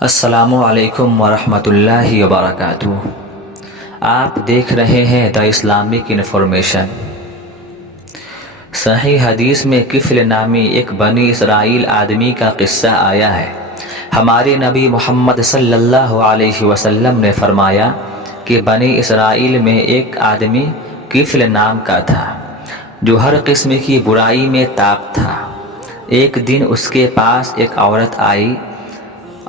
السلام علیکم ورحمۃ اللہ وبرکاتہ۔ آپ دیکھ رہے ہیں دا اسلامک انفارمیشن۔ صحیح حدیث میں کفل نامی ایک بنی اسرائیل آدمی کا قصہ آیا ہے۔ ہمارے نبی محمد صلی اللہ علیہ وسلم نے فرمایا کہ بنی اسرائیل میں ایک آدمی کفل نام کا تھا جو ہر قسم کی برائی میں طاق تھا۔ ایک دن اس کے پاس ایک عورت آئی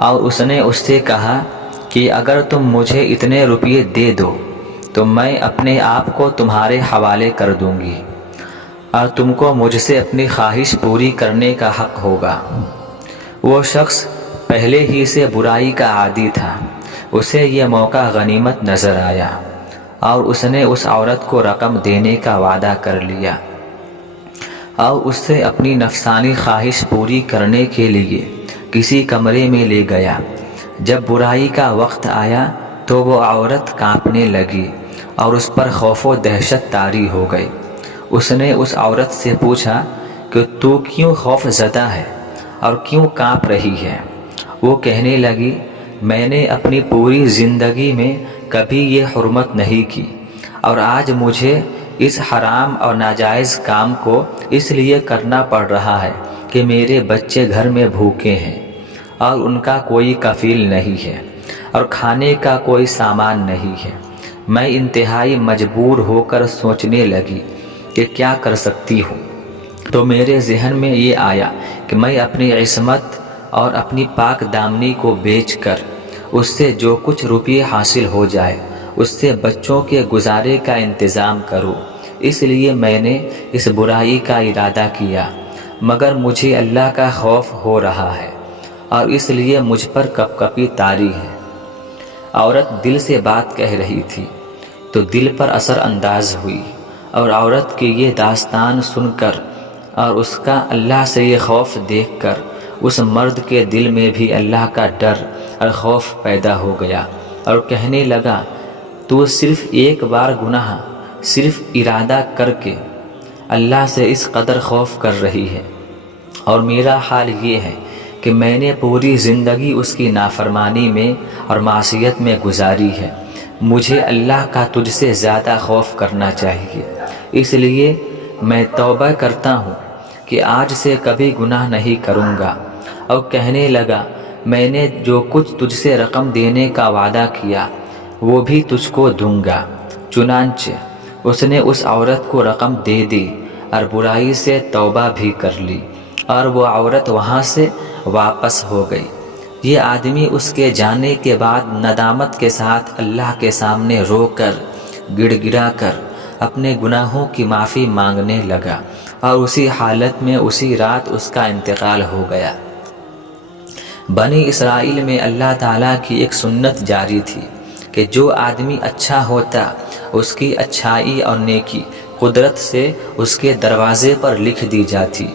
اور اس نے اس سے کہا کہ اگر تم مجھے اتنے روپے دے دو تو میں اپنے آپ کو تمہارے حوالے کر دوں گی اور تم کو مجھ سے اپنی خواہش پوری کرنے کا حق ہوگا۔ وہ شخص پہلے ہی سے برائی کا عادی تھا، اسے یہ موقع غنیمت نظر آیا اور اس نے اس عورت کو رقم دینے کا وعدہ کر لیا اور اس سے اپنی نفسانی خواہش پوری کرنے کے لیے کسی کمرے میں لے گیا۔ جب برائی کا وقت آیا تو وہ عورت کانپنے لگی اور اس پر خوف و دہشت طاری ہو گئی۔ اس نے اس عورت سے پوچھا کہ تو کیوں خوف زدہ ہے اور کیوں کانپ رہی ہے؟ وہ کہنے لگی، میں نے اپنی پوری زندگی میں کبھی یہ حرمت نہیں کی اور آج مجھے اس حرام اور ناجائز کام کو اس لیے کرنا پڑ رہا ہے کہ میرے بچے گھر میں بھوکے ہیں اور ان کا کوئی کفیل نہیں ہے اور کھانے کا کوئی سامان نہیں ہے۔ میں انتہائی مجبور ہو کر سوچنے لگی کہ کیا کر سکتی ہوں، تو میرے ذہن میں یہ آیا کہ میں اپنی عصمت اور اپنی پاک دامنی کو بیچ کر اس سے جو کچھ روپے حاصل ہو جائے اس سے بچوں کے گزارے کا انتظام کروں۔ اس لیے میں نے اس برائی کا ارادہ کیا، مگر مجھے اللہ کا خوف ہو رہا ہے اور اس لیے مجھ پر کپ کپی طاری ہے۔ عورت دل سے بات کہہ رہی تھی تو دل پر اثر انداز ہوئی، اور عورت کی یہ داستان سن کر اور اس کا اللہ سے یہ خوف دیکھ کر اس مرد کے دل میں بھی اللہ کا ڈر اور خوف پیدا ہو گیا اور کہنے لگا، تو صرف ایک بار گناہ صرف ارادہ کر کے اللہ سے اس قدر خوف کر رہی ہے، اور میرا حال یہ ہے کہ میں نے پوری زندگی اس کی نافرمانی میں اور معصیت میں گزاری ہے۔ مجھے اللہ کا تجھ سے زیادہ خوف کرنا چاہیے، اس لیے میں توبہ کرتا ہوں کہ آج سے کبھی گناہ نہیں کروں گا۔ اور کہنے لگا، میں نے جو کچھ تجھ سے رقم دینے کا وعدہ کیا وہ بھی تجھ کو دوں گا۔ چنانچہ اس نے اس عورت کو رقم دے دی اور برائی سے توبہ بھی کر لی، اور وہ عورت وہاں سے واپس ہو گئی۔ یہ آدمی اس کے جانے کے بعد ندامت کے ساتھ اللہ کے سامنے رو کر گڑ گڑا کر اپنے گناہوں کی معافی مانگنے لگا، اور اسی حالت میں اسی رات اس کا انتقال ہو گیا۔ بنی اسرائیل میں اللہ تعالیٰ کی ایک سنت جاری تھی کہ جو آدمی اچھا ہوتا اس کی اچھائی اور نیکی قدرت سے اس کے دروازے پر لکھ دی جاتی،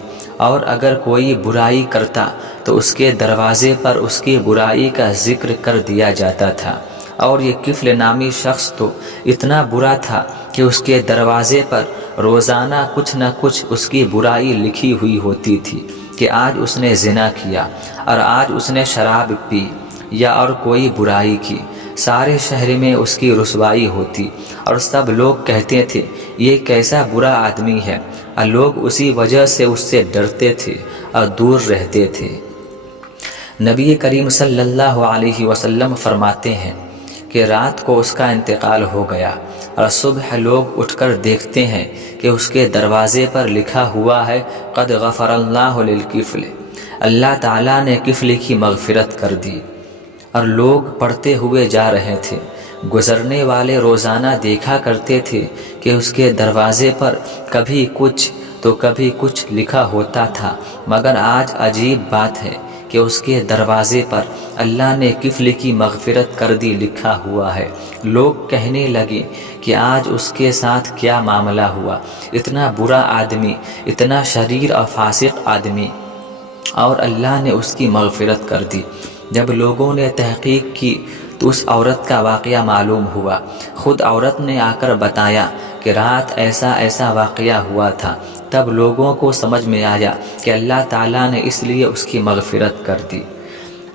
اور اگر کوئی برائی کرتا تو اس کے دروازے پر اس کی برائی کا ذکر کر دیا جاتا تھا۔ اور یہ کفل نامی شخص تو اتنا برا تھا کہ اس کے دروازے پر روزانہ کچھ نہ کچھ اس کی برائی لکھی ہوئی ہوتی تھی کہ آج اس نے زنا کیا اور آج اس نے شراب پی یا اور کوئی برائی کی۔ سارے شہر میں اس کی رسوائی ہوتی اور سب لوگ کہتے تھے، یہ کیسا برا آدمی ہے، اور لوگ اسی وجہ سے اس سے ڈرتے تھے اور دور رہتے تھے۔ نبی کریم صلی اللہ علیہ وسلم فرماتے ہیں کہ رات کو اس کا انتقال ہو گیا اور صبح لوگ اٹھ کر دیکھتے ہیں کہ اس کے دروازے پر لکھا ہوا ہے، قد غفر اللہ للکفل، اللہ تعالیٰ نے کفل کی مغفرت کر دی، اور لوگ پڑھتے ہوئے جا رہے تھے۔ گزرنے والے روزانہ دیکھا کرتے تھے کہ اس کے دروازے پر کبھی کچھ تو کبھی کچھ لکھا ہوتا تھا، مگر آج عجیب بات ہے کہ اس کے دروازے پر اللہ نے کفل کی مغفرت کر دی لکھا ہوا ہے۔ لوگ کہنے لگے کہ آج اس کے ساتھ کیا معاملہ ہوا، اتنا برا آدمی، اتنا شریر اور فاسق آدمی، اور اللہ نے اس کی مغفرت کر دی۔ جب لوگوں نے تحقیق کی تو اس عورت کا واقعہ معلوم ہوا۔ خود عورت نے آ کر بتایا کہ رات ایسا ایسا واقعہ ہوا تھا۔ تب لوگوں کو سمجھ میں آیا کہ اللہ تعالیٰ نے اس لیے اس کی مغفرت کر دی۔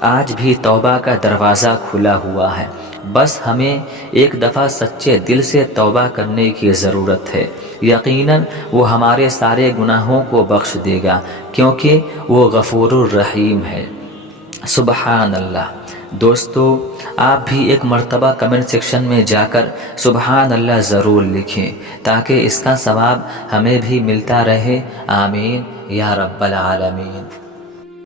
آج بھی توبہ کا دروازہ کھلا ہوا ہے، بس ہمیں ایک دفعہ سچے دل سے توبہ کرنے کی ضرورت ہے۔ یقیناً وہ ہمارے سارے گناہوں کو بخش دے گا، کیونکہ وہ غفور الرحیم ہے۔ سبحان اللہ۔ دوستو، آپ بھی ایک مرتبہ کمنٹ سیکشن میں جا کر سبحان اللہ ضرور لکھیں، تاکہ اس کا ثواب ہمیں بھی ملتا رہے۔ آمین یا رب العالمین۔